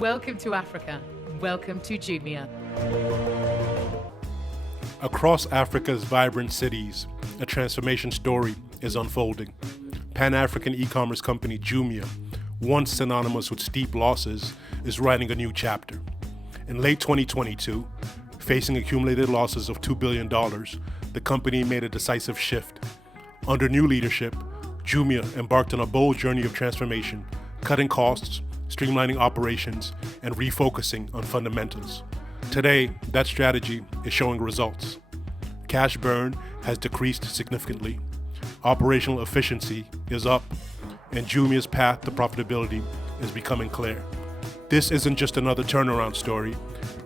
Welcome to Africa. Welcome to Jumia. Across Africa's vibrant cities, a transformation story is unfolding. Pan-African e-commerce company Jumia, once synonymous with steep losses, is writing a new chapter. In late 2022, facing accumulated losses of $2 billion, the company made a decisive shift. Under new leadership, Jumia embarked on a bold journey of transformation, cutting costs, streamlining operations, and refocusing on fundamentals. Today, that strategy is showing results. Cash burn has decreased significantly, operational efficiency is up, and Jumia's path to profitability is becoming clear. This isn't just another turnaround story.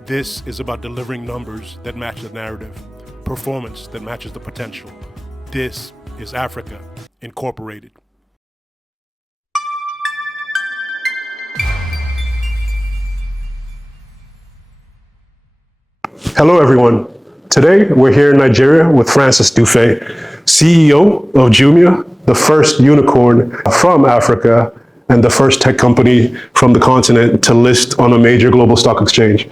This is about delivering numbers that match the narrative, performance that matches the potential. This is Africa Incorporated. Hello, everyone. Today, we're here in Nigeria with Francis Dufay, CEO of Jumia, the first unicorn from Africa and the first tech company from the continent to list on a major global stock exchange.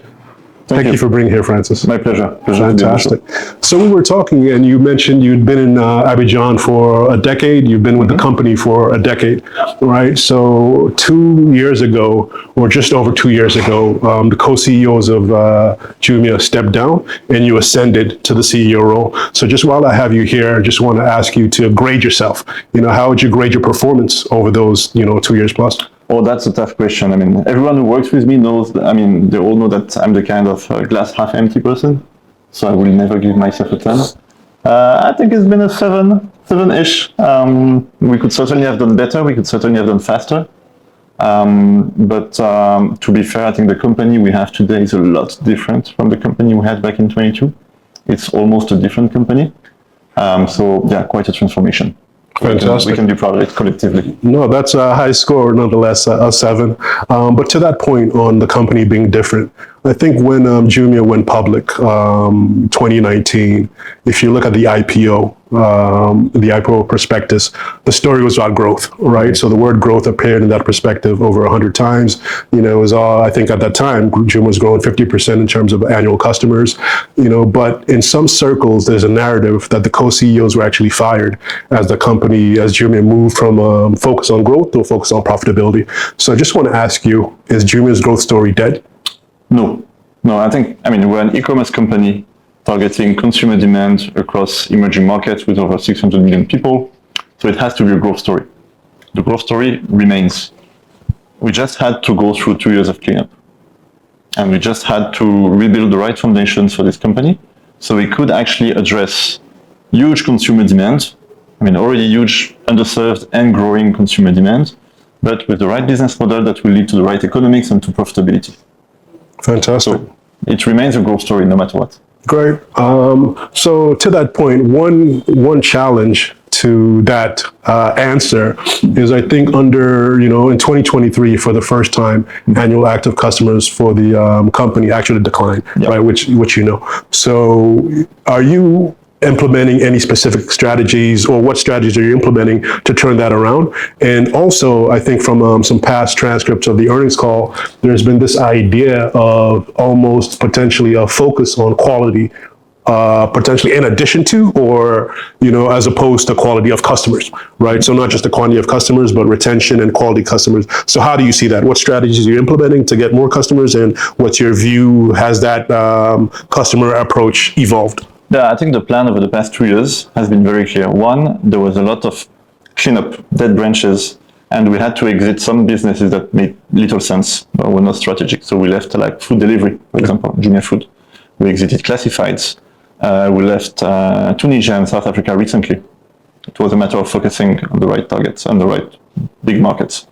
Thank you for being here, Francis. My pleasure. Fantastic. So we were talking and you mentioned you'd been in Abidjan for a decade. You've been with the company for a decade, right? So 2 years ago, or just over 2 years ago, the co-CEOs of Jumia stepped down and you ascended to the CEO role. So just while I have you here, I just want to ask you to grade yourself. How would you grade your performance over those, 2 years plus? Oh, that's a tough question. Everyone who works with me knows, they all know that I'm the kind of glass half empty person. So I will never give myself a 10. I think it's been a 7-ish. We could certainly have done better. We could certainly have done faster. But to be fair, I think the company we have today is a lot different from the company we had back in 22. It's almost a different company. So yeah, quite a transformation. Fantastic. We can be proud of it collectively. No, that's a high score, nonetheless, a 7. But to that point on the company being different, I think when Jumia went public, 2019, if you look at the IPO prospectus, the story was about growth, right? So the word growth appeared in that perspective over 100 times. It was all, I think at that time, Jumia was growing 50% in terms of annual customers, but in some circles, there's a narrative that the co-CEOs were actually fired as Jumia moved from focus on growth to a focus on profitability. So I just want to ask you, is Jumia's growth story dead? No, I think, we're an e-commerce company targeting consumer demand across emerging markets with over 600 million people. So it has to be a growth story. The growth story remains. We just had to go through 2 years of cleanup. And we just had to rebuild the right foundations for this company so we could actually address huge consumer demand. Already huge, underserved and growing consumer demand, but with the right business model that will lead to the right economics and to profitability. Fantastic. So it remains a growth story no matter what. Great. So to that point, one challenge to that answer is, I think, in 2023, for the first time, annual active customers for the company actually declined, yep. Right? Which So are you implementing any specific strategies, or what strategies are you implementing to turn that around? And also, I think from some past transcripts of the earnings call, there's been this idea of almost potentially a focus on quality, potentially in addition to, or, as opposed to quality of customers, right? So not just the quantity of customers, but retention and quality customers. So how do you see that? What strategies are you implementing to get more customers, and what's your view? Has that customer approach evolved? Yeah, I think the plan over the past 2 years has been very clear. One, there was a lot of cleanup, dead branches, and we had to exit some businesses that made little sense, but were not strategic. So we left food delivery, for example, Jumia Food. We exited classifieds. We left Tunisia and South Africa recently. It was a matter of focusing on the right targets and the right big markets.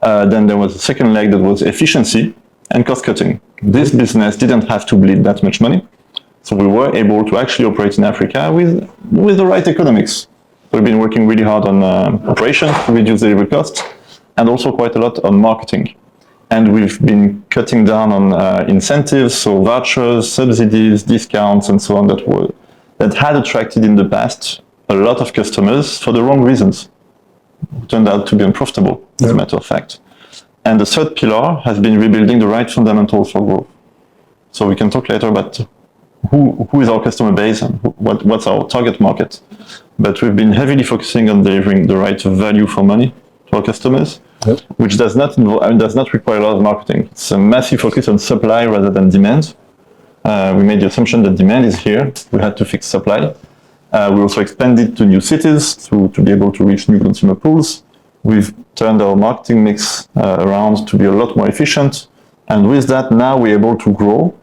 Then there was a second leg that was efficiency and cost cutting. This business didn't have to bleed that much money. So we were able to actually operate in Africa with the right economics. We've been working really hard on operations to reduce delivery costs, and also quite a lot on marketing. And we've been cutting down on incentives, so vouchers, subsidies, discounts, and so on that had attracted in the past a lot of customers for the wrong reasons. It turned out to be unprofitable, as a matter of fact. And the third pillar has been rebuilding the right fundamentals for growth. So we can talk later about who is our customer base and what's our target market. But we've been heavily focusing on delivering the right value for money to our customers, yep. Which does not require a lot of marketing. It's a massive focus on supply rather than demand. We made the assumption that demand is here. We had to fix supply. We also expanded to new cities to be able to reach new consumer pools. We've turned our marketing mix around to be a lot more efficient. And with that, now we're able to grow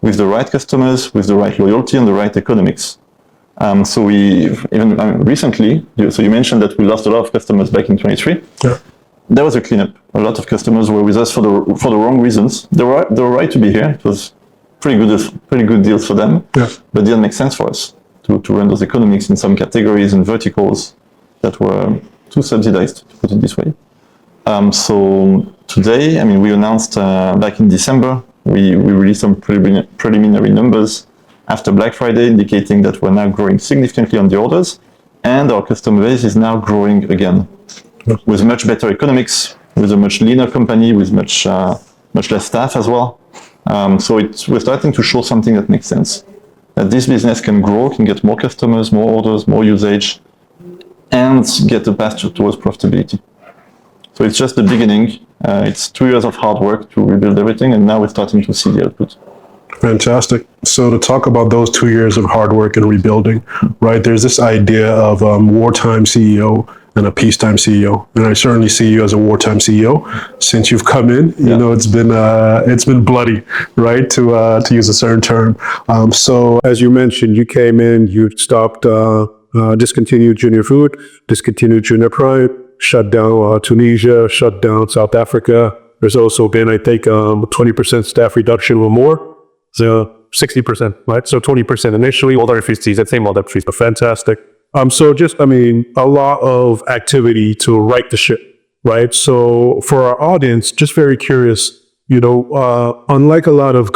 with the right customers, with the right loyalty and the right economics. So we recently, so you mentioned that we lost a lot of customers back in 23. Yeah. There was a cleanup. A lot of customers were with us for the wrong reasons. They were right to be here. It was pretty good deals for them, yeah. But it didn't make sense for us to run those economics in some categories and verticals that were too subsidized, to put it this way. So today, we announced back in December, we released some preliminary numbers after Black Friday, indicating that we're now growing significantly on the orders, and our customer base is now growing again with much better economics, with a much leaner company, with much less staff as well. So we're starting to show something that makes sense. That this business can grow, can get more customers, more orders, more usage, and get a path towards profitability. So it's just the beginning. It's 2 years of hard work to rebuild everything, and now we're starting to see the output. Fantastic. So to talk about those 2 years of hard work and rebuilding, right, there's this idea of wartime CEO and a peacetime CEO. And I certainly see you as a wartime CEO. Since you've come in, you know, it's been bloody, right, to use a certain term. So as you mentioned, you came in, you stopped, discontinued Junior Food, discontinued Junior Prime, shut down Tunisia, shut down South Africa. There's also been, I think, 20% staff reduction or more. So 60%, right? So 20% initially, all the efficiencies, that same all the efficiencies, but fantastic. So just, a lot of activity to right the ship, right? So for our audience, just very curious, you know, unlike a lot of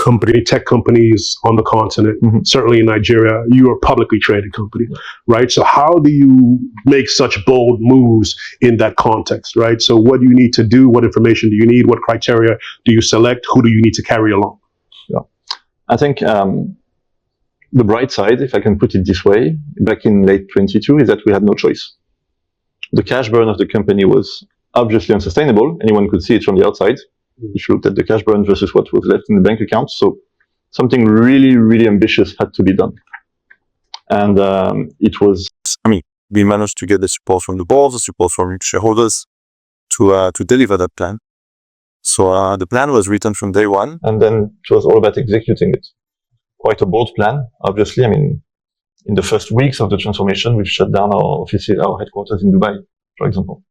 tech companies on the continent, mm-hmm. certainly in Nigeria, you are a publicly traded company, right? So how do you make such bold moves in that context, right? So what do you need to do? What information do you need? What criteria do you select? Who do you need to carry along? Yeah, I think the bright side, if I can put it this way, back in late 22, is that we had no choice. The cash burn of the company was obviously unsustainable. Anyone could see it from the outside. If you looked at the cash burn versus what was left in the bank account. So something really, really ambitious had to be done. And it was... we managed to get the support from the board, the support from shareholders to deliver that plan. So the plan was written from day one. And then it was all about executing it. Quite a bold plan, obviously. In the first weeks of the transformation, we've shut down our offices, our headquarters in Dubai, for example,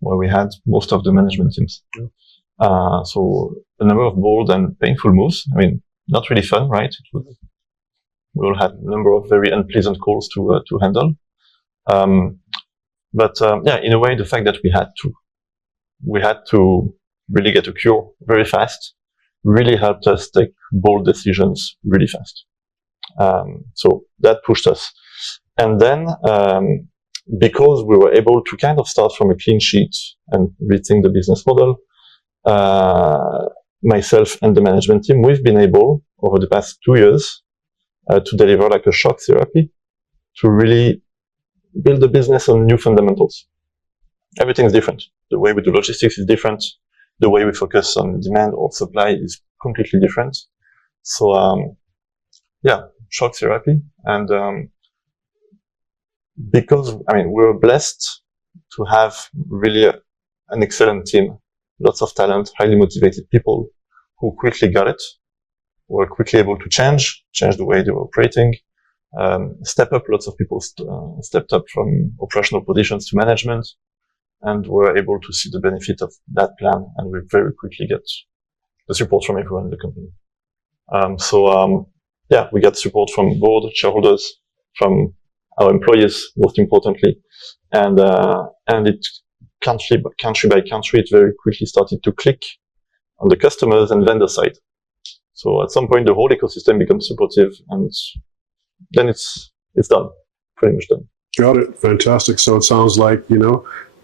where we had most of the management teams. Yeah. So a number of bold and painful moves. Not really fun, right? We all had a number of very unpleasant calls to handle. But in a way, the fact that we had to really get a cure very fast really helped us take bold decisions really fast. So that pushed us. And then, because we were able to kind of start from a clean sheet and rethink the business model, myself and the management team, we've been able, over the past 2 years, to deliver like a shock therapy to really build the business on new fundamentals. Everything's different. The way we do logistics is different. The way we focus on demand or supply is completely different. So, shock therapy. And because, we're blessed to have really an excellent team, lots of talent, highly motivated people who quickly got it, were quickly able to change the way they were operating, step up. Lots of people stepped up from operational positions to management, and were able to see the benefit of that plan, and we very quickly get the support from everyone in the company. We got support from board, shareholders, from our employees, most importantly, and it country by country, it very quickly started to click on the customers and vendor side. So at some point, the whole ecosystem becomes supportive, and then it's done, pretty much done. Got it. Fantastic. So it sounds like,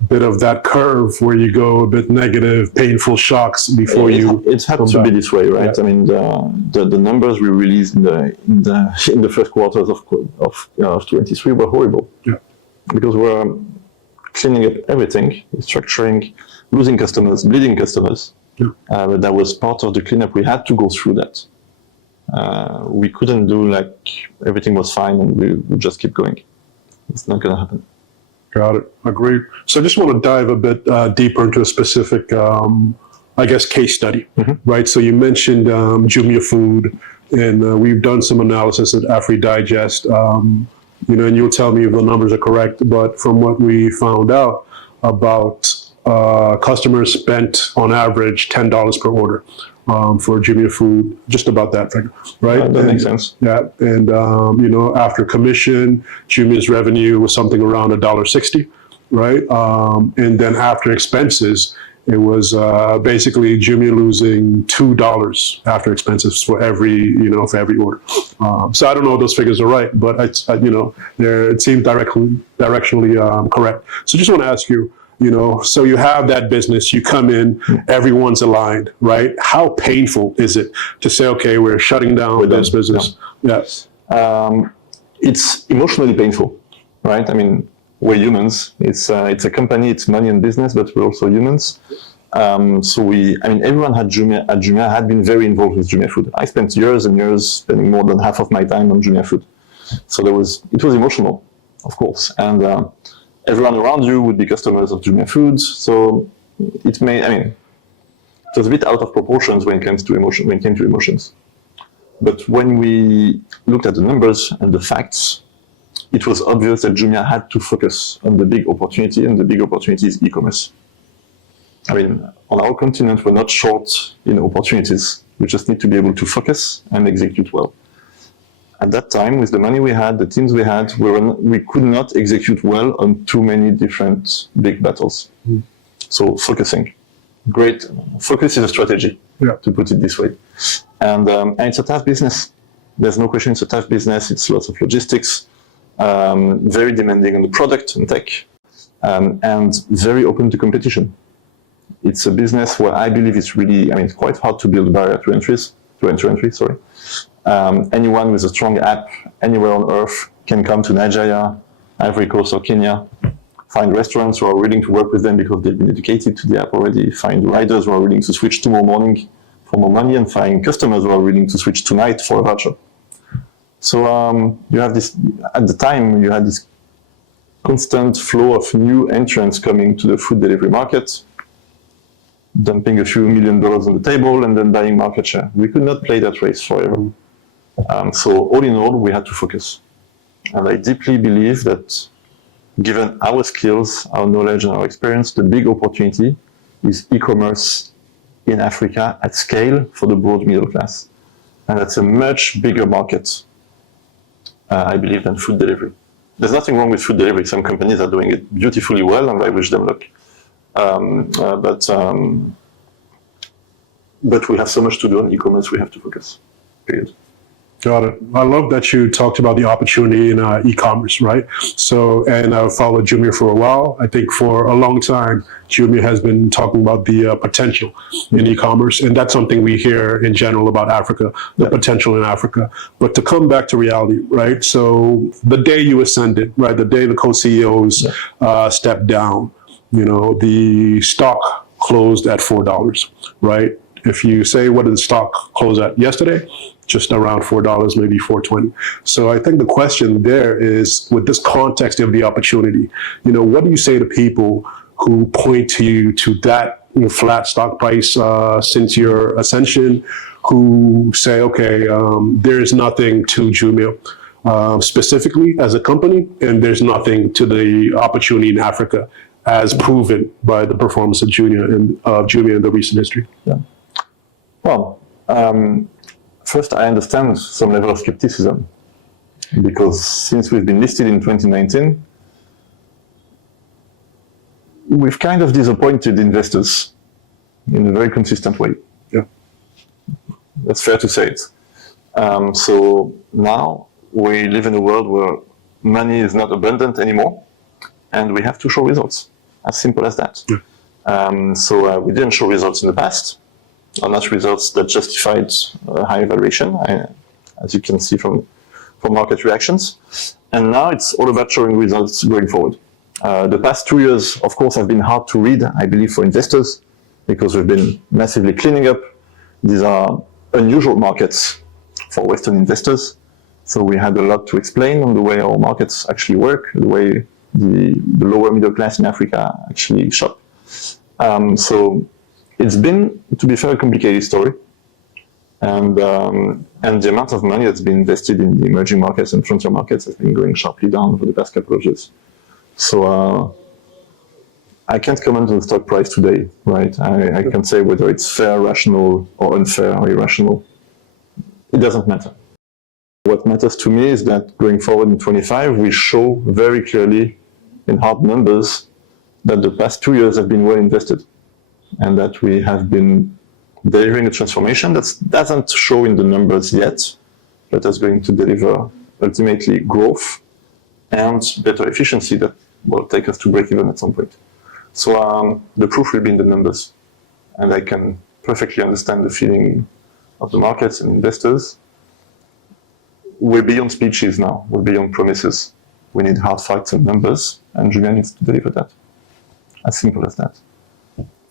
bit of that curve where you go a bit negative, painful shocks before it's had to be this way, right? Yeah. I mean, the numbers we released in the first quarters of 23 were horrible. Yeah. Because we're cleaning up everything, restructuring, losing customers, bleeding customers. Yeah. But that was part of the cleanup. We had to go through that. We couldn't do like everything was fine and we just keep going. It's not going to happen. Got it. Agreed. So I just want to dive a bit deeper into a specific, case study, right? So you mentioned Jumia Food, and we've done some analysis at Afri Digest, and you'll tell me if the numbers are correct, but from what we found out about customers spent on average $10 per order for Jumia Food, just about that figure, right? That makes sense. Yeah, and after commission, Jumia's revenue was something around $1.60, right? And then after expenses, it was basically Jumia losing $2 after expenses for every order. So I don't know if those figures are right, but it seems directionally correct. So just want to ask you, so you have that business, you come in, everyone's aligned, right? How painful is it to say, okay, we're shutting down this business? Yes. It's emotionally painful, right? I mean, we're humans. It's a company, it's money and business, but we're also humans. Everyone at Jumia had been very involved with Jumia Food. I spent years and years spending more than half of my time on Jumia Food. So it was emotional, of course. And everyone around you would be customers of Jumia Food. So it was a bit out of proportions when it came to emotions. But when we looked at the numbers and the facts, it was obvious that Jumia had to focus on the big opportunity, and the big opportunity is e-commerce. I mean, on our continent, we're not short in opportunities. We just need to be able to focus and execute well. At that time, with the money we had, the teams we had, we could not execute well on too many different big battles. So focusing. Great. Focus is a strategy, to put it this way. And it's a tough business. There's no question it's a tough business. It's lots of logistics, very demanding on the product and tech, and very open to competition. It's a business where I believe it's quite hard to build a barrier to entry. Anyone with a strong app anywhere on earth can come to Nigeria, Ivory Coast or Kenya, find restaurants who are willing to work with them because they've been educated to the app already, find riders who are willing to switch tomorrow morning for more money, and find customers who are willing to switch tonight for a voucher. So you have this, at the time, you had this constant flow of new entrants coming to the food delivery market, dumping a few $1 million on the table and then buying market share. We could not play that race forever. So all in all, we had to focus. And I deeply believe that given our skills, our knowledge and our experience, the big opportunity is e-commerce in Africa at scale for the broad middle class. And that's a much bigger market, I believe, than food delivery. There's nothing wrong with food delivery. Some companies are doing it beautifully well, and I wish them luck. But we have so much to do on e-commerce, we have to focus, period. Got it. I love that you talked about the opportunity in e-commerce, right? So, and I've followed Jumia for a while. I think for a long time, Jumia has been talking about the potential in e-commerce. And that's something we hear in general about Africa, the potential in Africa. But to come back to reality, right? So the day you ascended, right? The day the co-CEOs stepped down, the stock closed at $4, right? If you say, what did the stock close at yesterday? Just around $4, maybe $4.20. So I think the question there is, with this context of the opportunity, what do you say to people who point to you to that flat stock price since your ascension, who say, okay, there's nothing to Jumia specifically as a company, and there's nothing to the opportunity in Africa as proven by the performance of Jumia in the recent history? Yeah. Well, first, I understand some level of skepticism, because since we've been listed in 2019, we've kind of disappointed investors in a very consistent way. Yeah, that's fair to say it. So now we live in a world where money is not abundant anymore, and we have to show results. As simple as that. So we didn't show results in the past, or not results that justified high valuation, as you can see from market reactions. And now it's all about showing results going forward. The past 2 years, of course, have been hard to read, I believe, for investors, because we've been massively cleaning up. These are unusual markets for Western investors. So we had a lot to explain on the way our markets actually work, the way the lower middle class in Africa actually shop. So it's been, to be fair, a complicated story. And the amount of money that's been invested in the emerging markets and frontier markets has been going sharply down for the past couple of years. So I can't comment on the stock price today, right? I can say whether it's fair, rational, or unfair, or irrational. It doesn't matter. What matters to me is that going forward in 25, we show very clearly in hard numbers that the past 2 years have been well invested, and that we have been delivering a transformation that doesn't show in the numbers yet, but is going to deliver ultimately growth and better efficiency that will take us to break even at some point. So the proof will be in the numbers, and I can perfectly understand the feeling of the markets and investors. We're beyond speeches now, we're beyond promises. We need hard facts and numbers, and Jumia needs to deliver that. As simple as that.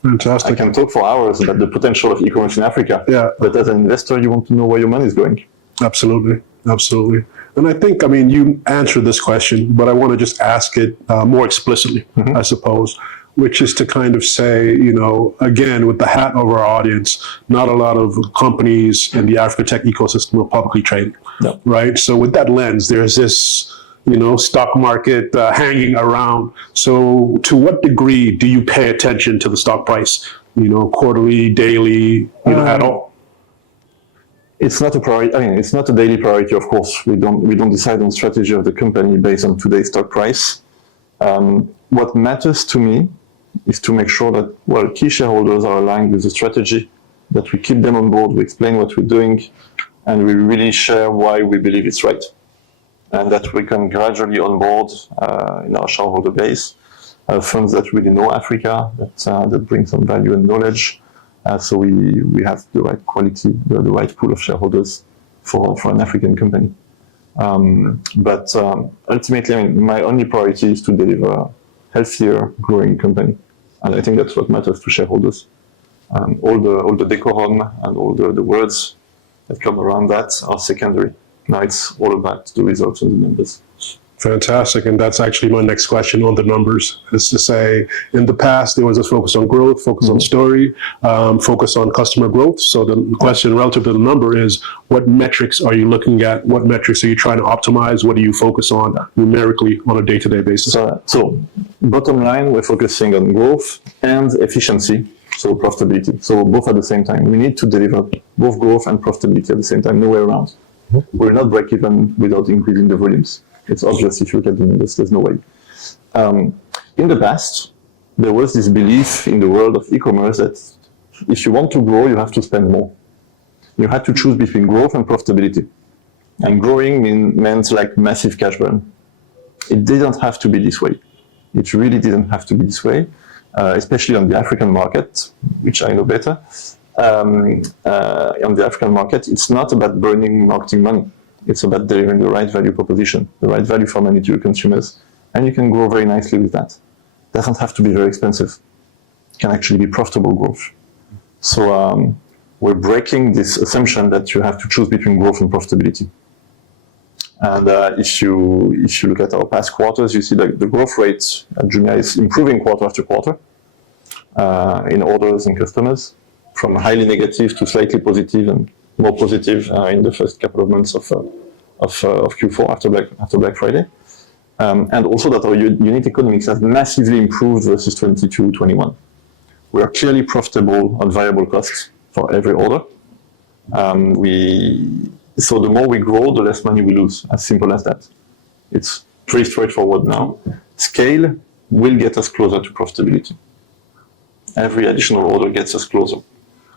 Fantastic. I can talk for hours about the potential of e-commerce in Africa, but as an investor, you want to know where your money is going. Absolutely, absolutely. And I think, I mean, you answered this question, but I want to just ask it more explicitly, I suppose, which is to kind of say, you know, again, with the hat of our audience, not a lot of companies in the Africa tech ecosystem are publicly traded, right? So with that lens, there's this, you know, stock market hanging around. So to what degree do you pay attention to the stock price, you know, quarterly, daily, you know, at all? It's not a priority. I mean, it's not a daily priority, of course. We don't decide on strategy of the company based on today's stock price. What matters to me is to make sure that, well, key shareholders are aligned with the strategy, that we keep them on board, we explain what we're doing, and we really share why we believe it's right. And that we can gradually onboard in our shareholder base funds that really know Africa, that bring some value and knowledge. So we have the right quality, the right pool of shareholders for an African company. But ultimately, I mean, my only priority is to deliver a healthier, growing company. And I think that's what matters to shareholders. All the decorum and all the words that come around that are secondary. Now it's all about the results and the numbers. Fantastic. And that's actually my next question on the numbers, is to say, in the past, there was a focus on growth, focus on story, focus on customer growth. So the question relative to the number is, what metrics are you looking at? What metrics are you trying to optimize? What do you focus on numerically on a day-to-day basis? So bottom line, we're focusing on growth and efficiency, so profitability. So both at the same time. We need to deliver both growth and profitability at the same time, no way around. We're not break even without increasing the volumes. It's obvious if you look at the numbers, there's no way. In the past, there was this belief in the world of e-commerce that if you want to grow, you have to spend more. You had to choose between growth and profitability. And growing meant like massive cash burn. It didn't have to be this way. It really didn't have to be this way, especially on the African market, which I know better. On the African market, it's not about burning marketing money. It's about delivering the right value proposition, the right value for money to your consumers. And you can grow very nicely with that. It doesn't have to be very expensive. It can actually be profitable growth. So we're breaking this assumption that you have to choose between growth and profitability. And if you look at our past quarters, you see that the growth rate at Jumia is improving quarter after quarter in orders and customers, from highly negative to slightly positive and more positive in the first couple of months of Q4 after Black Friday. And also that our unit economics has massively improved versus 22-21. We are clearly profitable on variable costs for every order. So the more we grow, the less money we lose, as simple as that. It's pretty straightforward now. Scale will get us closer to profitability. Every additional order gets us closer.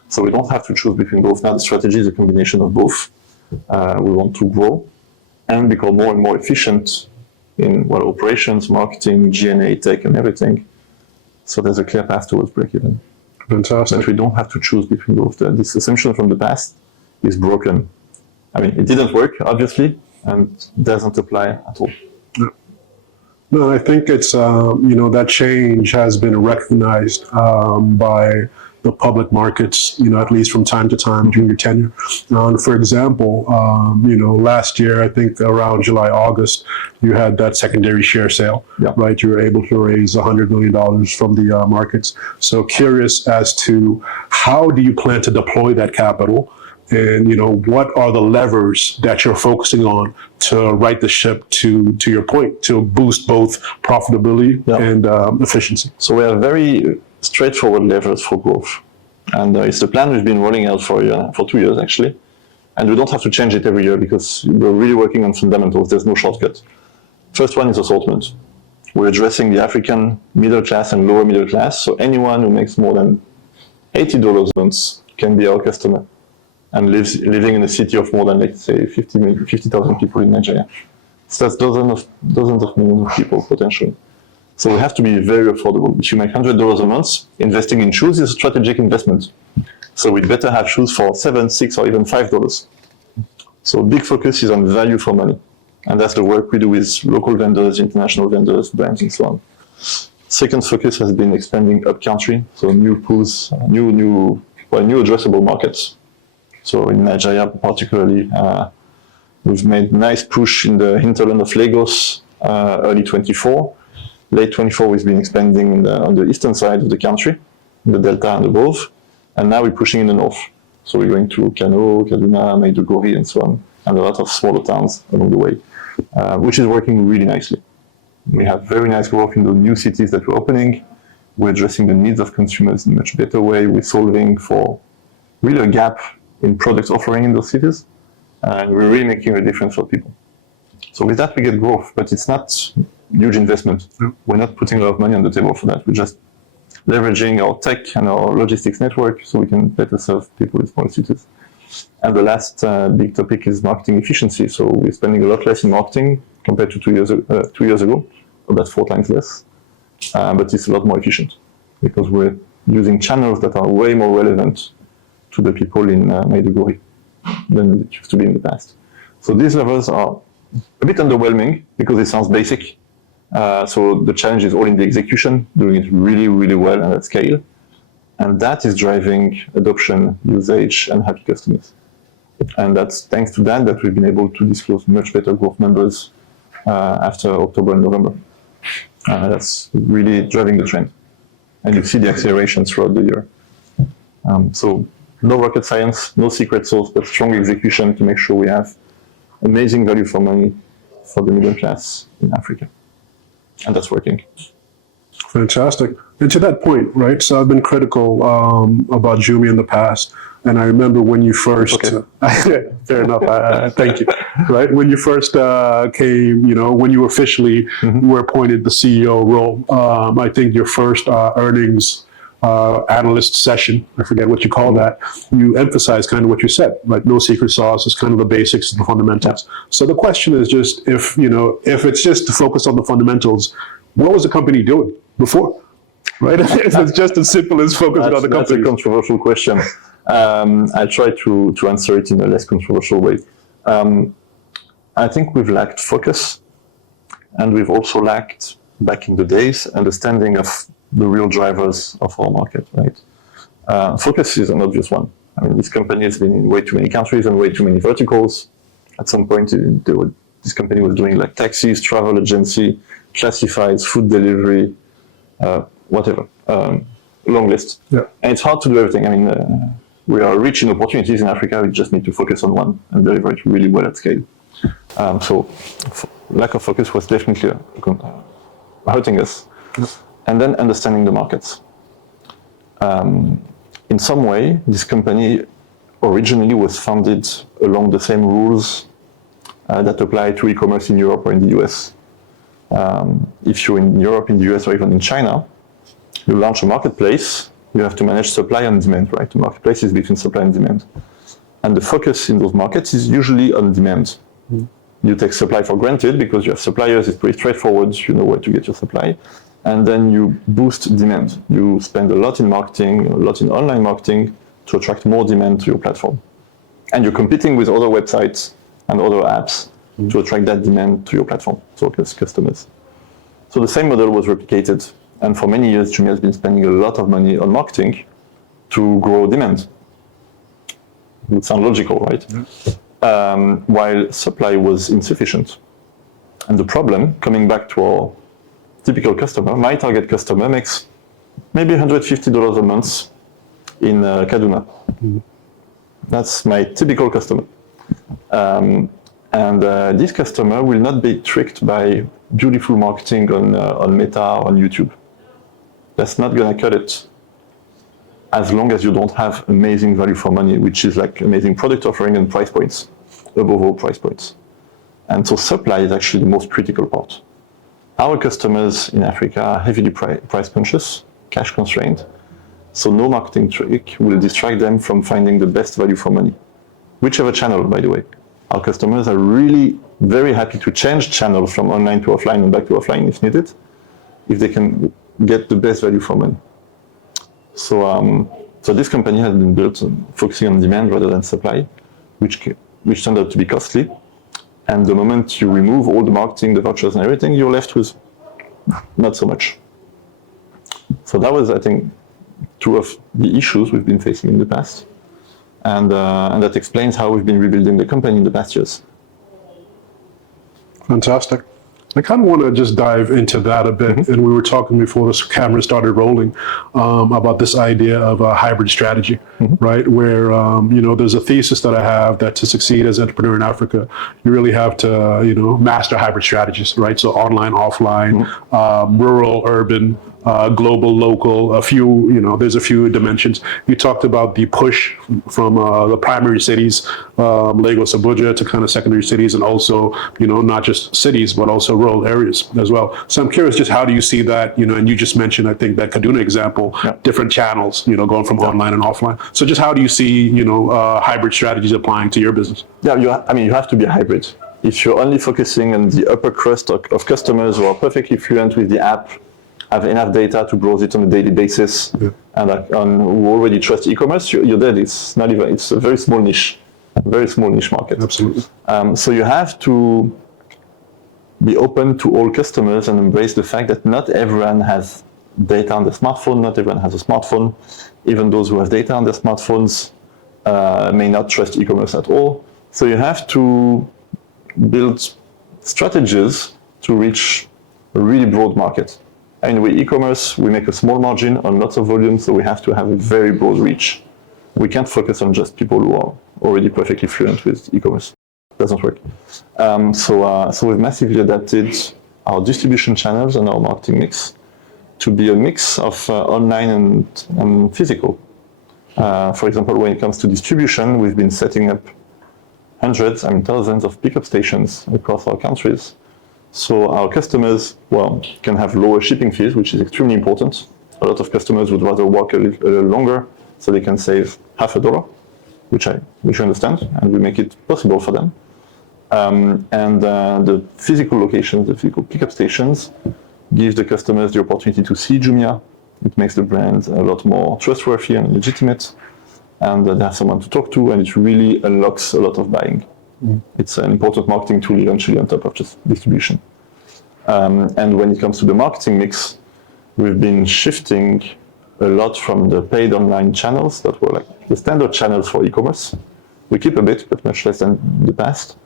So we don't have to choose between both. Now the strategy is a combination of both. We want to grow and become more and more efficient in operations, marketing, G&A, tech, and everything. So there's a clear path towards break-even. Fantastic. But we don't have to choose between both. This assumption from the past is broken. I mean, it didn't work, obviously, and doesn't apply at all. No, I think it's, that change has been recognized by the public markets, at least from time to time during your tenure. For example, last year, I think around July, August, you had that secondary share sale, right? You were able to raise $100 million from the markets. So curious as to how do you plan to deploy that capital? And, what are the levers that you're focusing on to right the ship to your point, to boost both profitability and efficiency? So we have very straightforward levers for growth. And it's the plan we've been rolling out for 2 years, actually. And we don't have to change it every year because we're really working on fundamentals. There's no shortcut. First one is assortment. We're addressing the African middle class and lower middle class. So anyone who makes more than $80 a month can be our customer and living in a city of more than, let's say, 50,000 people in Nigeria. So that's dozens of millions of people, potentially. So we have to be very affordable. If you make $100 a month, investing in shoes is a strategic investment. So we'd better have shoes for $7, $6, or even $5. So big focus is on value for money. And that's the work we do with local vendors, international vendors, brands, and so on. Second focus has been expanding up-country, so new pools, new addressable markets. So in Nigeria particularly, we've made nice push in the hinterland of Lagos, early 24. Late 24, we've been expanding on the eastern side of the country, the Delta and above. And now we're pushing in the north. So we're going to Kano, Kaduna, Maiduguri, and so on, and a lot of smaller towns along the way, which is working really nicely. We have very nice growth in the new cities that we're opening. We're addressing the needs of consumers in a much better way. We're solving for really a gap in product offering in those cities, and we're really making a difference for people. So with that, we get growth, but it's not huge investment. We're not putting a lot of money on the table for that. We're just leveraging our tech and our logistics network so we can better serve people in small cities. And the last big topic is marketing efficiency. So we're spending a lot less in marketing compared to 2 years ago, about 4 times less. But it's a lot more efficient because we're using channels that are way more relevant to the people in Maiduguri than it used to be in the past. So these levels are a bit underwhelming because it sounds basic. So the challenge is all in the execution, doing it really, really well and at scale. And that is driving adoption, usage, and happy customers. And that's thanks to that we've been able to disclose much better growth numbers after October and November. That's really driving the trend. And you see the acceleration throughout the year. So no rocket science, no secret sauce, but strong execution to make sure we have amazing value for money for the middle class in Africa. And that's working. Fantastic. And to that point, right? So I've been critical about Jumia in the past. And I remember when you first, fair enough, thank you, right? When you first came, when you officially were appointed the CEO role, I think your first earnings analyst session, I forget what you call that, you emphasized kind of what you said, like no secret sauce, it's kind of the basics, the fundamentals. So the question is just if it's just to focus on the fundamentals, what was the company doing before? Right? If it's just as simple as focusing on the company. That's a controversial question. I'll try to answer it in a less controversial way. I think we've lacked focus, and we've also lacked, back in the days, understanding of the real drivers of our market, right? Focus is an obvious one. I mean, this company has been in way too many countries and way too many verticals. At some point, this company was doing like taxis, travel agency, classifieds, food delivery, whatever. Long list. Yeah. And it's hard to do everything. I mean, we are rich in opportunities in Africa. We just need to focus on one and deliver it really well at scale. So lack of focus was definitely hurting us. And then understanding the markets. In some way, this company originally was founded along the same rules that apply to e-commerce in Europe or in the US. If you're in Europe, in the US, or even in China, you launch a marketplace, you have to manage supply and demand, right? The marketplace is between supply and demand. And the focus in those markets is usually on demand. You take supply for granted because you have suppliers, it's pretty straightforward, you know where to get your supply. and then you boost demand. You spend a lot in marketing, a lot in online marketing to attract more demand to your platform. And you're competing with other websites and other apps to attract that demand to your platform, so customers. So the same model was replicated, and for many years, Jumia has been spending a lot of money on marketing to grow demand. It would sound logical, right? While supply was insufficient. And the problem, coming back to our typical customer, my target customer makes maybe $150 a month in Kaduna. That's my typical customer. This customer will not be tricked by beautiful marketing on Meta or on YouTube. That's not going to cut it as long as you don't have amazing value for money, which is like amazing product offering and price points, above all price points. And so supply is actually the most critical part. Our customers in Africa are heavily price conscious, cash constrained, so no marketing trick will distract them from finding the best value for money. Whichever channel, by the way. Our customers are really very happy to change channels from online to offline and back to offline if needed, if they can get the best value for money. So this company has been built focusing on demand rather than supply, which turned out to be costly. And the moment you remove all the marketing, the vouchers and everything, you're left with not so much. So that was, I think, two of the issues we've been facing in the past. And that explains how we've been rebuilding the company in the past years. Fantastic. I kind of want to just dive into that a bit. And we were talking before this camera started rolling about this idea of a hybrid strategy, right? Where, there's a thesis that I have that to succeed as an entrepreneur in Africa, you really have to, master hybrid strategies, right? So online, offline, rural, urban, global, local, there's a few dimensions. You talked about the push from the primary cities, Lagos, Abuja, to kind of secondary cities, and also, not just cities, but also rural areas as well. So I'm curious, just how do you see that, and you just mentioned, I think, that Kaduna example, different channels, going from online and offline. So just how do you see, hybrid strategies applying to your business? Yeah, you have to be a hybrid. If you're only focusing on the upper crust of customers who are perfectly fluent with the app, have enough data to browse it on a daily basis, and who already trust e-commerce, you're dead. It's a very small niche market. Absolutely. So you have to be open to all customers and embrace the fact that not everyone has data on the smartphone, not everyone has a smartphone. Even those who have data on their smartphones may not trust e-commerce at all. So you have to build strategies to reach a really broad market. And with e-commerce, we make a small margin on lots of volume, so we have to have a very broad reach. We can't focus on just people who are already perfectly fluent with e-commerce. It doesn't work. So we've massively adapted our distribution channels and our marketing mix to be a mix of online and physical. For example, when it comes to distribution, we've been setting up hundreds, thousands of pickup stations across our countries. So our customers, can have lower shipping fees, which is extremely important. A lot of customers would rather walk a little longer so they can save $50, which I understand, and we make it possible for them. The physical locations, the physical pickup stations, give the customers the opportunity to see Jumia. It makes the brand a lot more trustworthy and legitimate, and they have someone to talk to, and it really unlocks a lot of buying. It's an important marketing tool eventually on top of just distribution. And when it comes to the marketing mix, we've been shifting a lot from the paid online channels that were like the standard channels for e-commerce. We keep a bit, but much less than the past.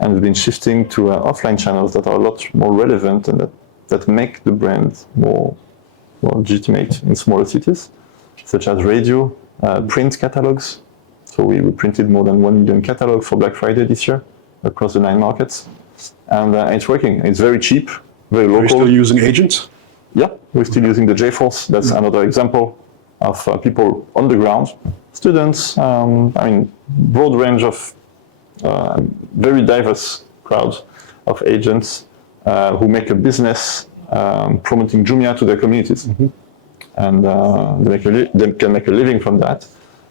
And we've been shifting to offline channels that are a lot more relevant and that make the brand more legitimate in smaller cities, such as radio, print catalogs. So we printed more than 1 million catalogs for Black Friday this year across the 9 markets. And it's working. It's very cheap, very local. Are you still using agents? Yeah, we're still using the JForce. That's another example of people on the ground, students, broad range of very diverse crowd of agents who make a business promoting Jumia to their communities. And they can make a living from that.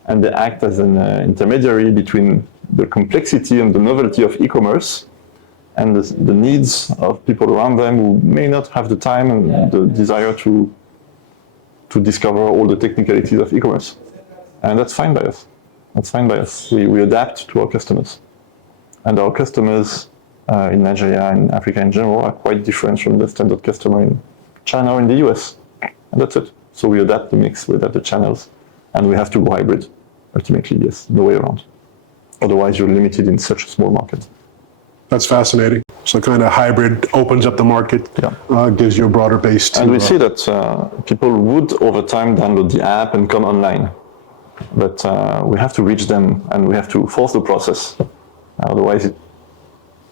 And they act as an intermediary between the complexity and the novelty of e-commerce and the needs of people around them who may not have the time and the desire to discover all the technicalities of e-commerce. And that's fine by us. That's fine by us. We adapt to our customers. And our customers in Nigeria and Africa in general are quite different from the standard customer in China or in the US. And that's it. So we adapt the mix, we adapt the channels, and we have to go hybrid. Ultimately, yes, no way around. Otherwise, you're limited in such a small market. That's fascinating. So kind of hybrid opens up the market, gives you a broader base to... And we see that people would over time download the app and come online. But we have to reach them and we have to force the process. Otherwise, it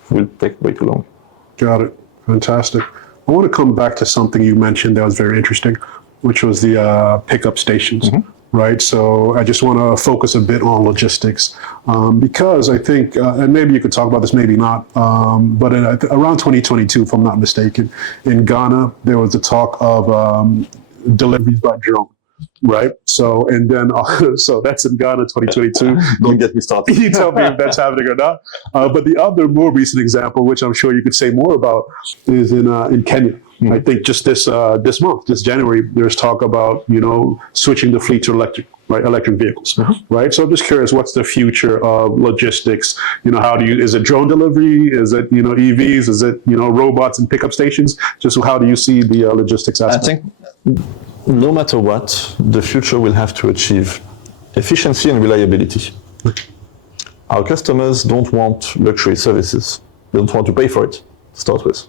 will take way too long. Got it. Fantastic. I want to come back to something you mentioned that was very interesting, which was the pickup stations. Right, so I just want to focus a bit on logistics because I think, and maybe you could talk about this, maybe not, but around 2022, if I'm not mistaken, in Ghana, there was a talk of deliveries by drone, right? So, and then, so that's in Ghana 2022. Don't get me started. You tell me if that's happening or not. But the other more recent example, which I'm sure you could say more about, is in Kenya. I think just this month, this January, there's talk about, switching the fleet to electric vehicles, right? So I'm just curious, what's the future of logistics? Is it drone delivery? Is it, EVs? Is it, robots and pickup stations? Just how do you see the logistics aspect? I think no matter what, the future will have to achieve efficiency and reliability. Our customers don't want luxury services. They don't want to pay for it, to start with.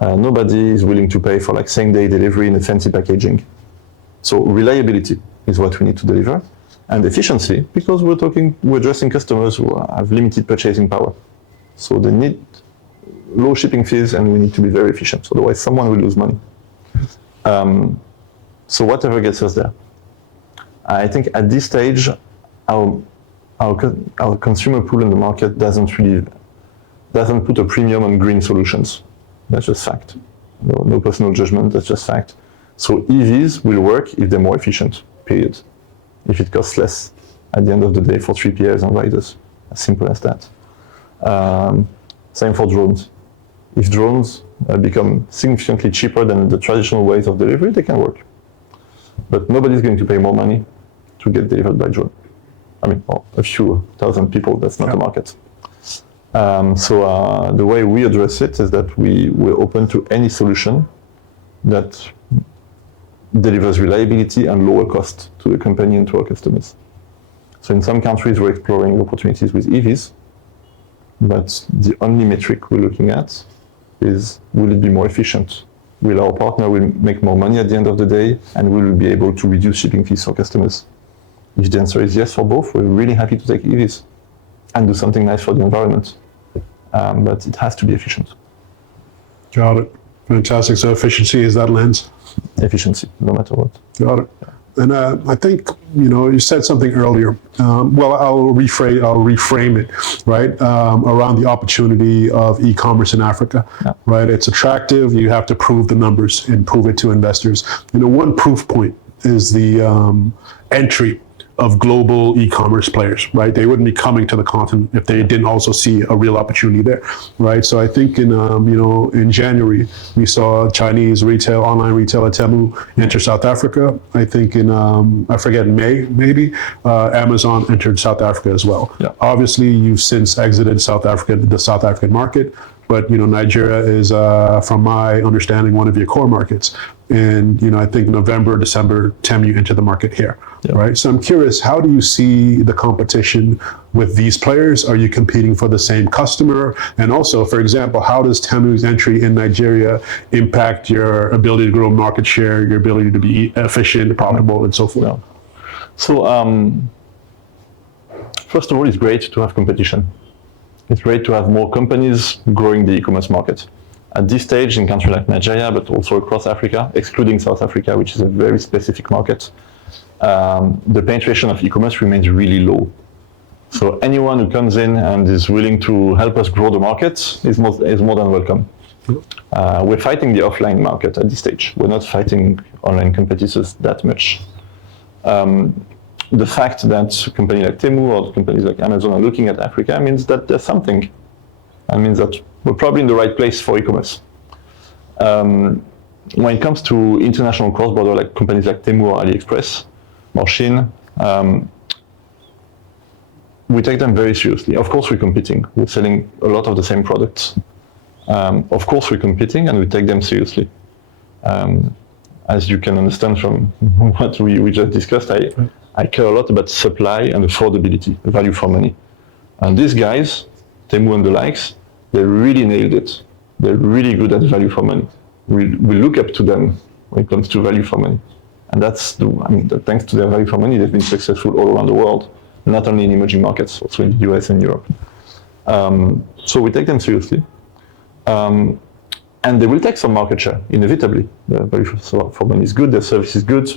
Nobody is willing to pay for like same-day delivery in a fancy packaging. So reliability is what we need to deliver, and efficiency, because we're addressing customers who have limited purchasing power. So they need low shipping fees, and we need to be very efficient. Otherwise, someone will lose money. So whatever gets us there. I think at this stage, our consumer pool in the market doesn't put a premium on green solutions. That's just fact. No personal judgment, that's just fact. So EVs will work if they're more efficient, period. If it costs less at the end of the day for 3PLs and riders, as simple as that. Same for drones. If drones become significantly cheaper than the traditional ways of delivery, they can work. But nobody's going to pay more money to get delivered by drone. I mean, a few thousand people, that's not the market. So the way we address it is that we're open to any solution that delivers reliability and lower cost to the company and to our customers. So in some countries, we're exploring opportunities with EVs, but the only metric we're looking at is, will it be more efficient? Will our partner make more money at the end of the day, and will we be able to reduce shipping fees for customers? If the answer is yes for both, we're really happy to take EVs and do something nice for the environment. But it has to be efficient. Got it. Fantastic. So efficiency is that lens? Efficiency, no matter what. Got it. And I think, you said something earlier. Well, I'll reframe it, right? Around the opportunity of e-commerce in Africa, right? It's attractive. You have to prove the numbers and prove it to investors. One proof point is the entry of global e-commerce players, right? They wouldn't be coming to the continent if they didn't also see a real opportunity there, right? So I think in January, we saw Chinese online retailer Temu enter South Africa. I think in, I forget, May, maybe, Amazon entered South Africa as well. Yeah. Obviously, you've since exited the South African market, but Nigeria is, from my understanding, one of your core markets. And I think November, December, Temu entered the market here, right? So I'm curious, how do you see the competition with these players? Are you competing for the same customer? And also, for example, how does Temu's entry in Nigeria impact your ability to grow market share, your ability to be efficient, profitable, and so forth? Yeah. So, first of all, it's great to have competition. It's great to have more companies growing the e-commerce market. At this stage, in countries like Nigeria, but also across Africa, excluding South Africa, which is a very specific market, the penetration of e-commerce remains really low. So anyone who comes in and is willing to help us grow the market is more than welcome. We're fighting the offline market at this stage. We're not fighting online competitors that much. The fact that a company like Temu or companies like Amazon are looking at Africa means that there's something. That means that we're probably in the right place for e-commerce. When it comes to international cross-border, like companies like Temu or AliExpress or Shein, we take them very seriously. Of course, we're competing. We're selling a lot of the same products. Of course, we're competing, and we take them seriously. As you can understand from what we just discussed, I care a lot about supply and affordability, value for money. And these guys, Temu and the likes, they really nailed it. They're really good at value for money. We look up to them when it comes to value for money. And thanks to their value for money, they've been successful all around the world, not only in emerging markets, also in the US and Europe. So we take them seriously. And they will take some market share, inevitably. Their value for money is good, their service is good.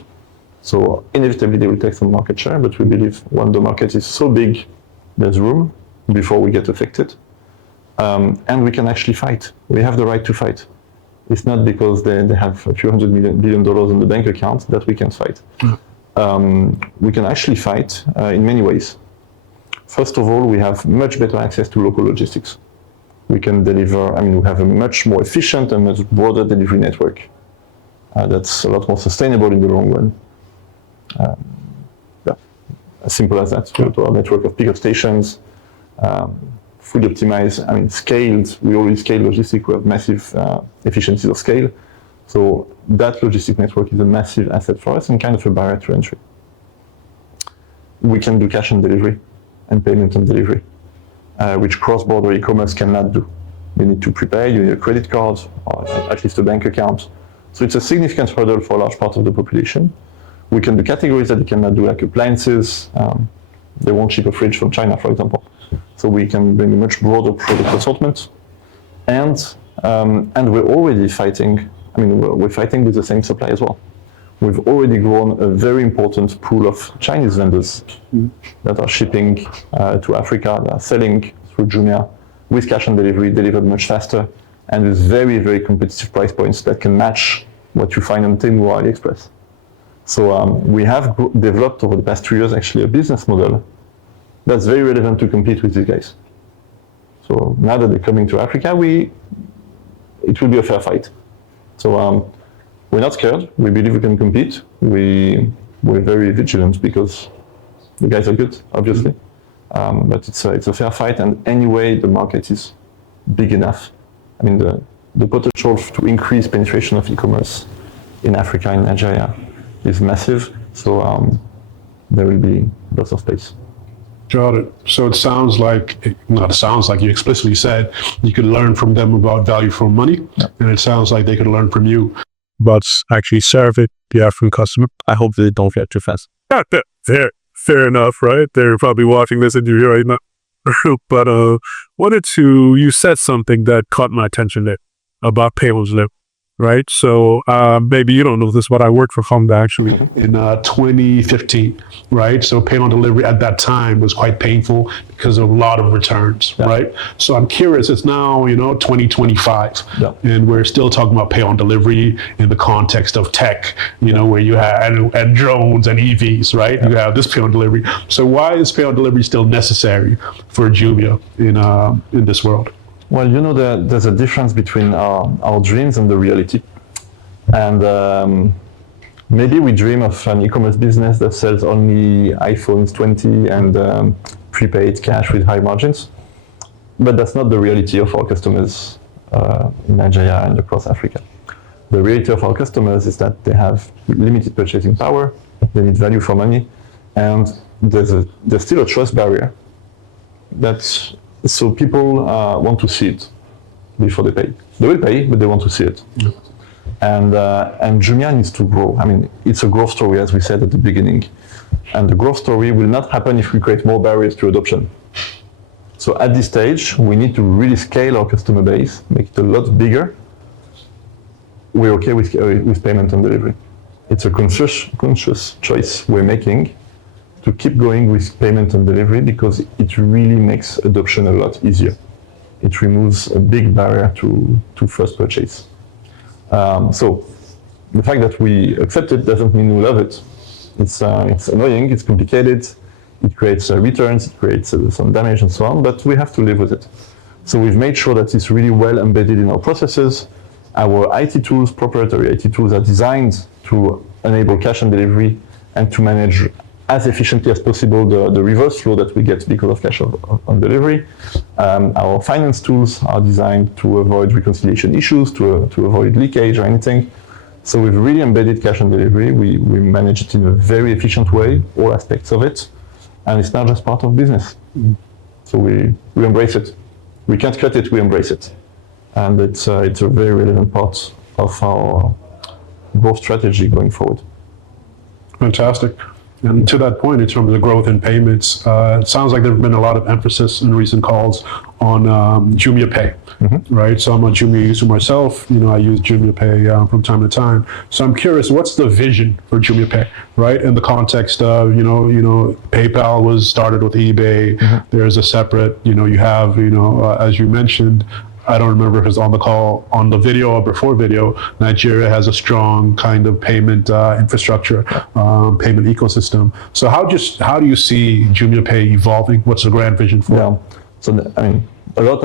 So inevitably they will take some market share, but we believe when the market is so big, there's room before we get affected. And we can actually fight. We have the right to fight. It's not because they have a few billion dollars in the bank account that we can fight. We can actually fight in many ways. First of all, we have much better access to local logistics. We can deliver, we have a much more efficient and much broader delivery network. That's a lot more sustainable in the long run. As simple as that. To our network of pickup stations, fully optimized, scaled. We already scale logistics. We have massive efficiencies of scale. So that logistic network is a massive asset for us and kind of a barrier to entry. We can do cash on delivery and payment on delivery, which cross-border e-commerce cannot do. You need to prepay, you need a credit card, or at least a bank account. So it's a significant hurdle for a large part of the population. We can do categories that they cannot do, like appliances. They won't ship a fridge from China, for example. So we can bring a much broader product assortment. And we're already fighting, we're fighting with the same supply as well. We've already grown a very important pool of Chinese vendors that are shipping to Africa, that are selling through Jumia with cash on delivery, delivered much faster, and with very, very competitive price points that can match what you find on Temu or AliExpress. So we have developed over the past 2 years actually a business model that's very relevant to compete with these guys. So now that they're coming to Africa, it will be a fair fight. So we're not scared. We believe we can compete. We're very vigilant because the guys are good, obviously. But it's a fair fight, and anyway, the market is big enough. The potential to increase penetration of e-commerce in Africa and Nigeria is massive. So there will be lots of space. Got it. So it sounds like, you explicitly said you could learn from them about value for money, and it sounds like they could learn from you about actually serving the African customer. I hope they don't get too fast. Fair enough, right? They're probably watching this interview right now. But you said something that caught my attention there about payment delivery, right? So maybe you don't know this, but I worked for Honda actually in 2015, right? So payment delivery at that time was quite painful because of a lot of returns, right? So I'm curious, it's now, 2025, and we're still talking about pay on delivery in the context of tech, where you have, and drones and EVs, right? You have this pay on delivery. So why is pay on delivery still necessary for Jumia in this world? Well, there's a difference between our dreams and the reality. And maybe we dream of an e-commerce business that sells only iPhones 20 and prepaid cash with high margins. But that's not the reality of our customers in Nigeria and across Africa. The reality of our customers is that they have limited purchasing power, they need value for money, and there's still a trust barrier. So people want to see it before they pay. They will pay, but they want to see it. And Jumia needs to grow. It's a growth story, as we said at the beginning. And the growth story will not happen if we create more barriers to adoption. So at this stage, we need to really scale our customer base, make it a lot bigger. We're okay with payment and delivery. It's a conscious choice we're making to keep going with payment and delivery because it really makes adoption a lot easier. It removes a big barrier to first purchase. So the fact that we accept it doesn't mean we love it. It's annoying, it's complicated, it creates returns, it creates some damage and so on, but we have to live with it. So we've made sure that it's really well embedded in our processes. Our IT tools, proprietary IT tools, are designed to enable cash on delivery and to manage as efficiently as possible the reverse flow that we get because of cash on delivery. Our finance tools are designed to avoid reconciliation issues, to avoid leakage or anything. So we've really embedded cash on delivery. We manage it in a very efficient way, all aspects of it, and it's not just part of business. So we embrace it. We can't cut it, we embrace it. And it's a very relevant part of our growth strategy going forward. Fantastic. And to that point, in terms of growth in payments, it sounds like there have been a lot of emphasis in recent calls on JumiaPay, right? So I'm a Jumia user myself. I use JumiaPay from time to time. So I'm curious, what's the vision for JumiaPay, right? In the context of, PayPal was started with eBay. There's a separate, you have, as you mentioned, I don't remember if it's on the call, on the video or before video, Nigeria has a strong kind of payment infrastructure, payment ecosystem. So how do you see JumiaPay evolving? What's the grand vision for it? Yeah. So a lot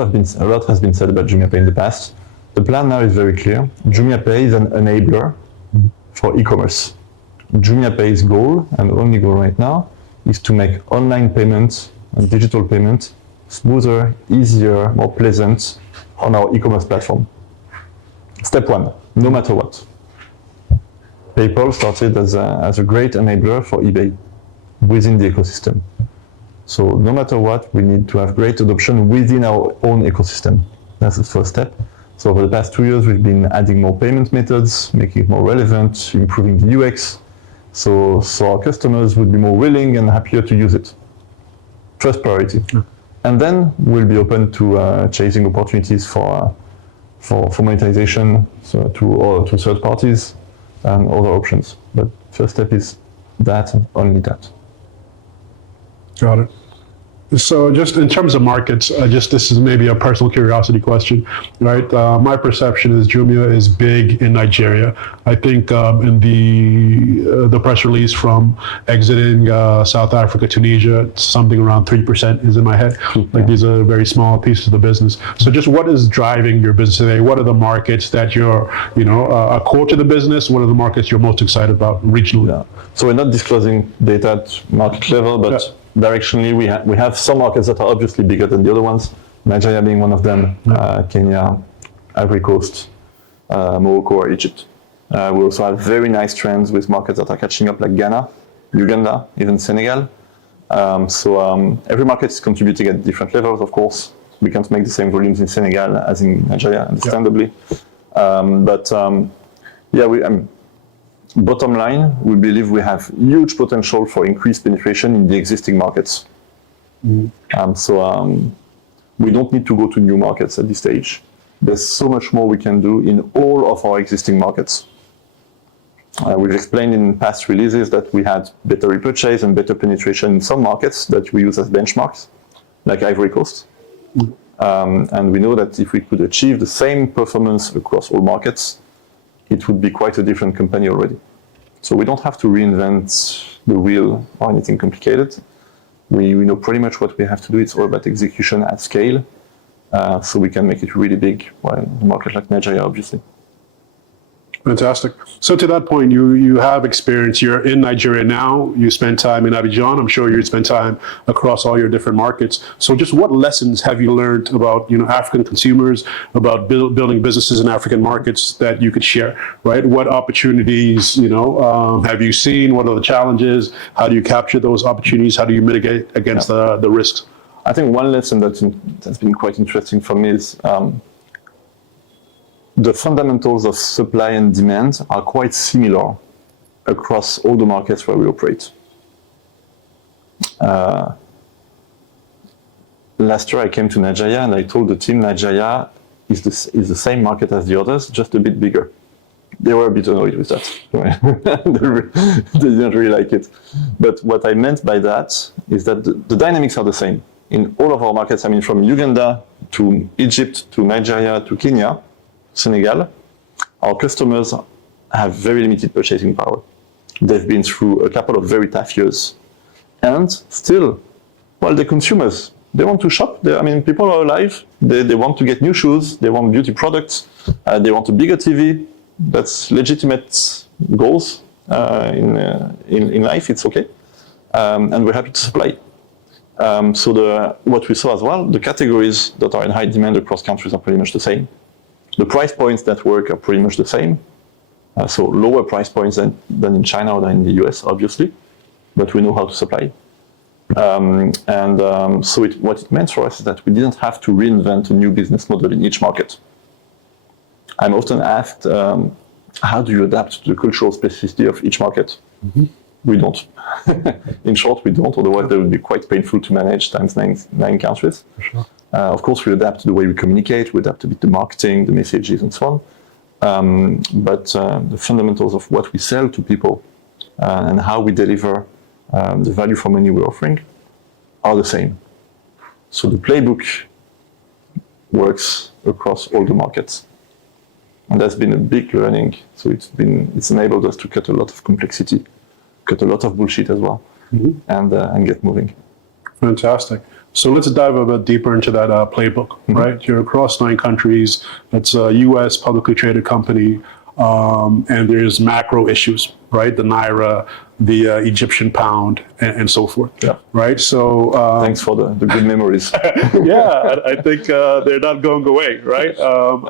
has been said about JumiaPay in the past. The plan now is very clear. JumiaPay is an enabler for e-commerce. JumiaPay's goal, and only goal right now, is to make online payments and digital payments smoother, easier, more pleasant on our e-commerce platform. Step one, no matter what. PayPal started as a great enabler for eBay within the ecosystem. So no matter what, we need to have great adoption within our own ecosystem. That's the first step. So over the past 2 years, we've been adding more payment methods, making it more relevant, improving the UX. So our customers would be more willing and happier to use it. First priority. And then we'll be open to chasing opportunities for monetization, so to third parties and other options. But first step is that and only that. Got it. So just in terms of markets, this is maybe a personal curiosity question, right? My perception is Jumia is big in Nigeria. I think in the press release from exiting South Africa, Tunisia, something around 3% is in my head. Like these are very small pieces of the business. So just what is driving your business today? What are the markets that you're, are core to the business? What are the markets you're most excited about regionally? Yeah. So we're not disclosing data at market level, but directionally, we have some markets that are obviously bigger than the other ones, Nigeria being one of them, Kenya, Ivory Coast, Morocco, or Egypt. We also have very nice trends with markets that are catching up, like Ghana, Uganda, even Senegal. Every market is contributing at different levels, of course. We can't make the same volumes in Senegal as in Nigeria, understandably. Bottom line, we believe we have huge potential for increased penetration in the existing markets. We don't need to go to new markets at this stage. There's so much more we can do in all of our existing markets. We've explained in past releases that we had better repurchase and better penetration in some markets that we use as benchmarks, like Ivory Coast. And we know that if we could achieve the same performance across all markets, it would be quite a different company already. So we don't have to reinvent the wheel or anything complicated. We know pretty much what we have to do. It's all about execution at scale, so we can make it really big, while a market like Nigeria, obviously. Fantastic. So to that point, you have experience. You're in Nigeria now. You spend time in Abidjan. I'm sure you spend time across all your different markets. So just what lessons have you learned about African consumers, about building businesses in African markets that you could share, right? What opportunities have you seen? What are the challenges? How do you capture those opportunities? How do you mitigate against the risks? I think one lesson that's been quite interesting for me is the fundamentals of supply and demand are quite similar across all the markets where we operate. Last year I came to Nigeria and I told the team Nigeria is the same market as the others, just a bit bigger. They were a bit annoyed with that. They didn't really like it. But what I meant by that is that the dynamics are the same. In all of our markets, from Uganda to Egypt to Nigeria to Kenya, Senegal, our customers have very limited purchasing power. They've been through a couple of very tough years. And still, they're consumers. They want to shop. People are alive. They want to get new shoes. They want beauty products. They want a bigger TV. That's legitimate goals in life. It's okay, and we're happy to supply. What we saw as well, the categories that are in high demand across countries are pretty much the same. The price points that work are pretty much the same. So lower price points than in China or than in the US, obviously, but we know how to supply. What it meant for us is that we didn't have to reinvent a new business model in each market. I'm often asked, how do you adapt to the cultural specificity of each market? Mm-hmm. We don't. In short, we don't, otherwise that would be quite painful to manage times nine countries. For sure. Of course, we adapt to the way we communicate, we adapt a bit the marketing, the messages, and so on. But the fundamentals of what we sell to people and how we deliver the value for money we're offering are the same. So the playbook works across all the markets. And that's been a big learning. So it's enabled us to cut a lot of complexity, cut a lot of bullshit as well, mm-hmm. and get moving. Fantastic. So let's dive a bit deeper into that playbook, mm-hmm. right? You're across 9 countries. It's a U.S. publicly traded company, and there's macro issues, right? The Naira, the Egyptian pound, and so forth, yeah. right? So thanks for the good memories. Yeah, I think they're not going away, right?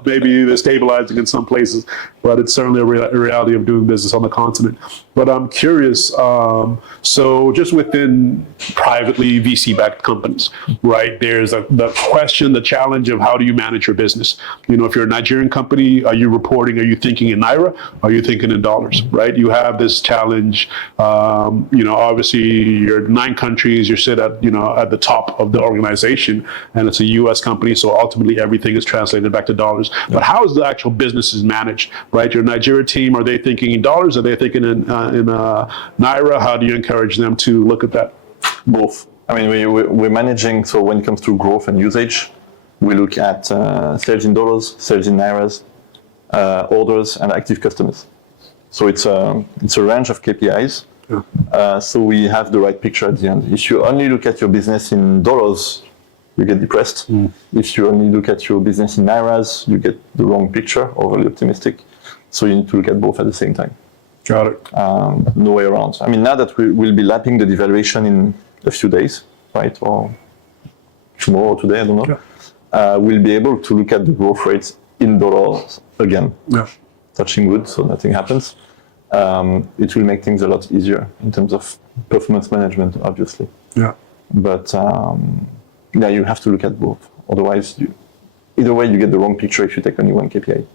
Maybe they're stabilizing in some places, but it's certainly a reality of doing business on the continent. But I'm curious, so just within privately VC-backed companies, right, there's the question, the challenge of how do you manage your business? If you're a Nigerian company, are you reporting, are you thinking in Naira? Are you thinking in dollars, right? You have this challenge. Obviously you're 9 countries, you sit at the top of the organization, and it's a US company, so ultimately everything is translated back to dollars. Yeah. But how is the actual businesses managed, right? Your Nigeria team, are they thinking in dollars? Are they thinking in Naira? How do you encourage them to look at that? Both. We're managing, so when it comes to growth and usage, we look at sales in dollars, sales in Nairas, orders, and active customers. So it's a range of KPIs. Yeah. So we have the right picture at the end. If you only look at your business in dollars, you get depressed. Mm. If you only look at your business in Nairas, you get the wrong picture, overly optimistic. So you need to look at both at the same time. Got it. No way around. Now that we will be lapping the devaluation in a few days, right? Or tomorrow or today, I don't know. Yeah. We'll be able to look at the growth rates in dollars again. Yeah. Touching wood, so nothing happens. It will make things a lot easier in terms of performance management, obviously. Yeah. But you have to look at both. Otherwise, either way, you get the wrong picture if you take only one KPI.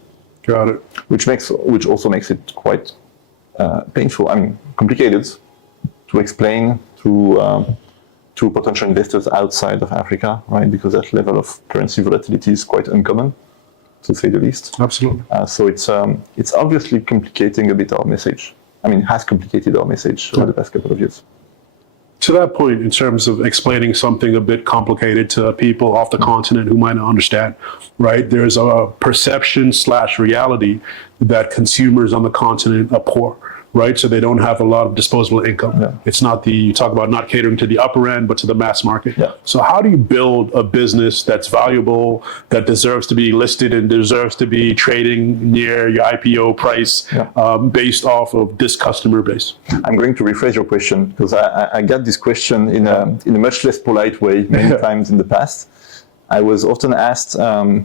Got it. Which also makes it quite painful. Complicated to explain to potential investors outside of Africa, right? Because that level of currency volatility is quite uncommon, to say the least. Absolutely. So it's obviously complicating a bit our message. It has complicated our message over the past couple of years. To that point, in terms of explaining something a bit complicated to people off the continent who might not understand, right? There's a perception/reality that consumers on the continent are poor, right? So they don't have a lot of disposable income. Yeah. It's not you talk about not catering to the upper end, but to the mass market. Yeah. So how do you build a business that's valuable, that deserves to be listed and deserves to be trading near your IPO price, based off of this customer base? I'm going to rephrase your question, because I got this question in a much less polite way many times in the past. I was often asked, are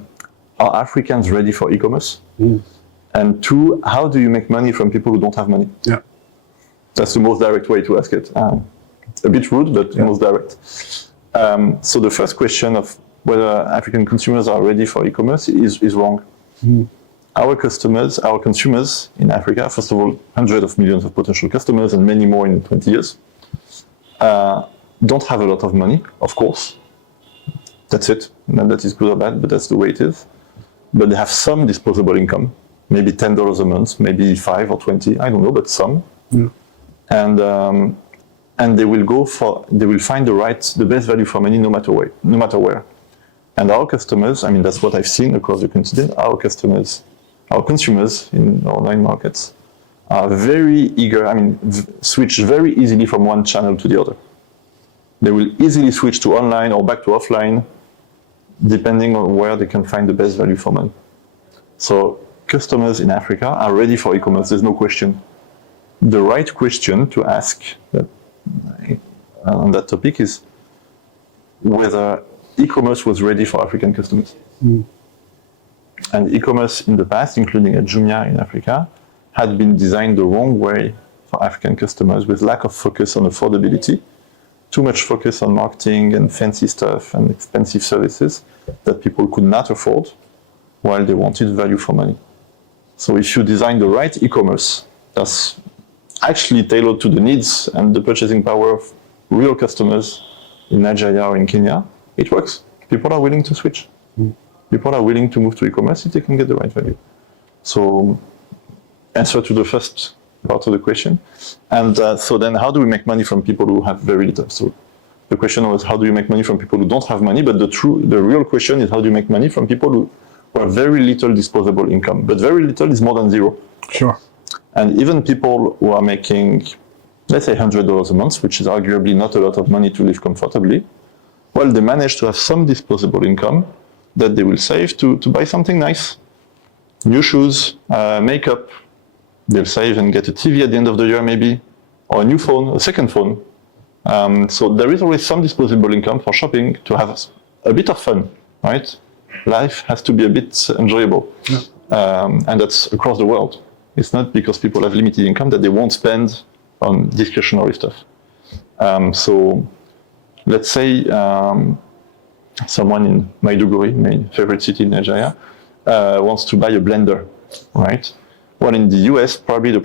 Africans ready for e-commerce? Mm. And 2, how do you make money from people who don't have money? Yeah, that's the most direct way to ask it. A bit rude, but most direct. So the first question of whether African consumers are ready for e-commerce is wrong. Mm. Our consumers in Africa, first of all, hundreds of millions of potential customers and many more in 20 years, don't have a lot of money, of course. That's it. And that is good or bad, but that's the way it is. But they have some disposable income. Maybe $10 a month, maybe 5 or 20, I don't know, but some. Yeah. And they will find the best value for money no matter where. And our customers, that's what I've seen across the continent, our consumers in our 9 markets are very eager, switch very easily from one channel to the other. they will easily switch to online or back to offline, depending on where they can find the best value for money. So customers in Africa are ready for e-commerce, there's no question. The right question to ask on that topic is whether e-commerce was ready for African customers. And e-commerce in the past, including at Jumia in Africa, had been designed the wrong way for African customers, with lack of focus on affordability, too much focus on marketing and fancy stuff and expensive services that people could not afford while they wanted value for money. So if you design the right e-commerce that's actually tailored to the needs and the purchasing power of real customers in Nigeria or in Kenya, it works. People are willing to switch. People are willing to move to e-commerce if they can get the right value. So, answer to the first part of the question. And so then how do we make money from people who have very little? So the question was, how do you make money from people who don't have money? But the real question is, how do you make money from people who have very little disposable income? But very little is more than zero. Sure. And even people who are making, let's say, $100 a month, which is arguably not a lot of money to live comfortably, well, they manage to have some disposable income that they will save to buy something nice. New shoes, makeup. They'll save and get a TV at the end of the year maybe, or a new phone, a second phone. So there is always some disposable income for shopping to have a bit of fun, right? Life has to be a bit enjoyable. And that's across the world. It's not because people have limited income that they won't spend on discretionary stuff. So let's say someone in Maiduguri, my favorite city in Nigeria, wants to buy a blender, right? Well, in the US, probably the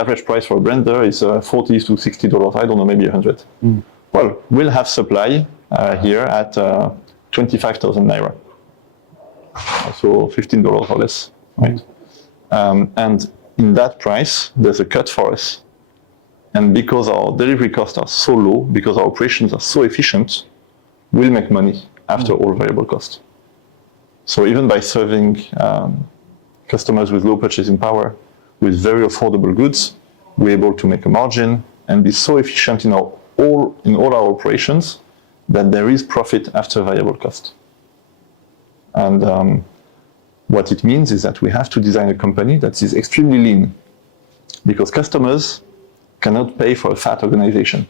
average price for a blender is $40 to $60. I don't know, maybe 100. Well, we'll have supply here at 25,000 Naira. So $15 or less, right? And in that price, there's a cut for us. And because our delivery costs are so low, because our operations are so efficient, we'll make money after all variable costs. So even by serving customers with low purchasing power with very affordable goods, we're able to make a margin and be so efficient in all our operations that there is profit after variable cost. And what it means is that we have to design a company that is extremely lean, because customers cannot pay for a fat organization.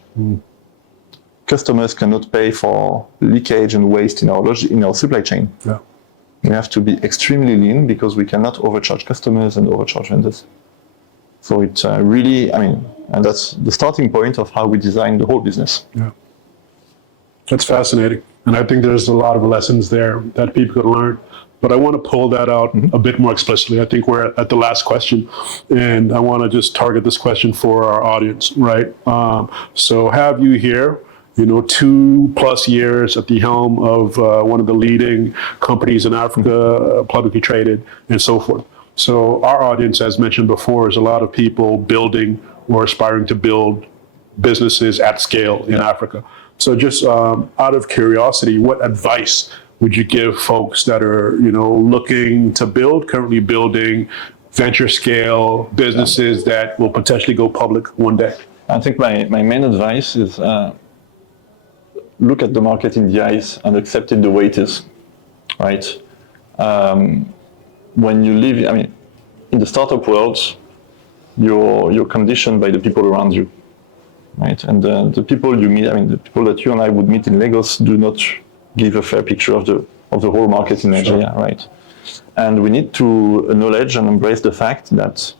Customers cannot pay for leakage and waste in our supply chain. Yeah. We have to be extremely lean because we cannot overcharge customers and overcharge vendors. So it really, and that's the starting point of how we design the whole business. Yeah. That's fascinating. And I think there's a lot of lessons there that people can learn. But I want to pull that out a bit more explicitly. I think we're at the last question, and I want to just target this question for our audience, right? So have you here, 2+ years at the helm of one of the leading companies in Africa, publicly traded, and so forth. So our audience, as mentioned before, is a lot of people building or aspiring to build businesses at scale in Africa. So just out of curiosity, what advice would you give folks that are, looking to currently building venture scale businesses that will potentially go public one day? I think my main advice is look at the market in the eyes and accept it the way it is, right? When you live, in the startup world, you're conditioned by the people around you, right? And the people you meet, the people that you and I would meet in Lagos do not give a fair picture of the whole market in Nigeria, right? And we need to acknowledge and embrace the fact that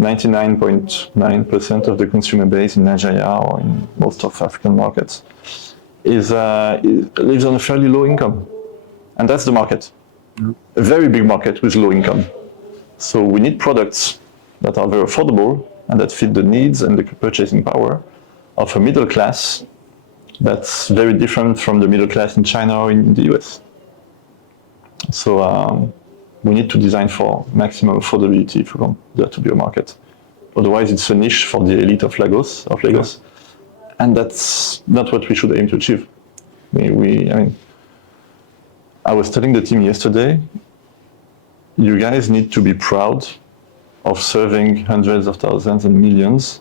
99.9% of the consumer base in Nigeria or in most of African markets lives on a fairly low income. And that's the market. A very big market with low income. So we need products that are very affordable and that fit the needs and the purchasing power of a middle class that's very different from the middle class in China or in the US. So we need to design for maximum affordability if we want there to be a market. Otherwise, it's a niche for the elite of Lagos. And that's not what we should aim to achieve. I was telling the team yesterday, you guys need to be proud of serving hundreds of thousands and millions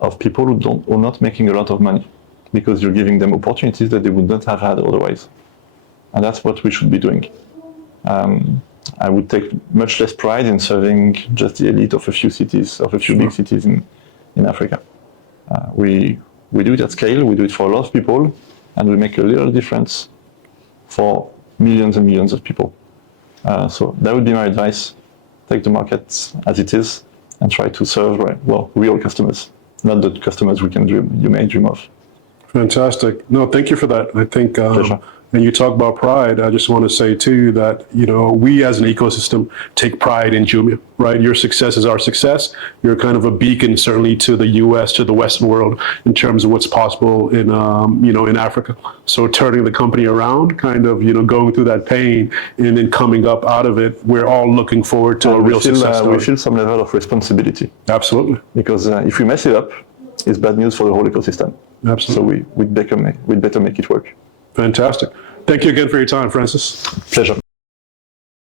of people who are not making a lot of money. because you're giving them opportunities that they would not have had otherwise. And that's what we should be doing. I would take much less pride in serving just the elite of a few cities, of a few big cities in Africa. We do it at scale, we do it for a lot of people, and we make a little difference for millions and millions of people. So that would be my advice. Take the market as it is and try to serve, real customers, not the customers you may dream of. Fantastic. No, thank you for that. I think, Pleasure. and you talk about pride, I just want to say too that, we as an ecosystem take pride in Jumia, right? Your success is our success. You're kind of a beacon, certainly to the US, to the Western world, in terms of what's possible in, in Africa. So turning the company around, kind of, going through that pain and then coming up out of it, we're all looking forward to a real success story. We feel some level of responsibility. Absolutely. Because if we mess it up, it's bad news for the whole ecosystem. Absolutely. So we'd better make it work. Fantastic. Thank you again for your time, Francis. Pleasure.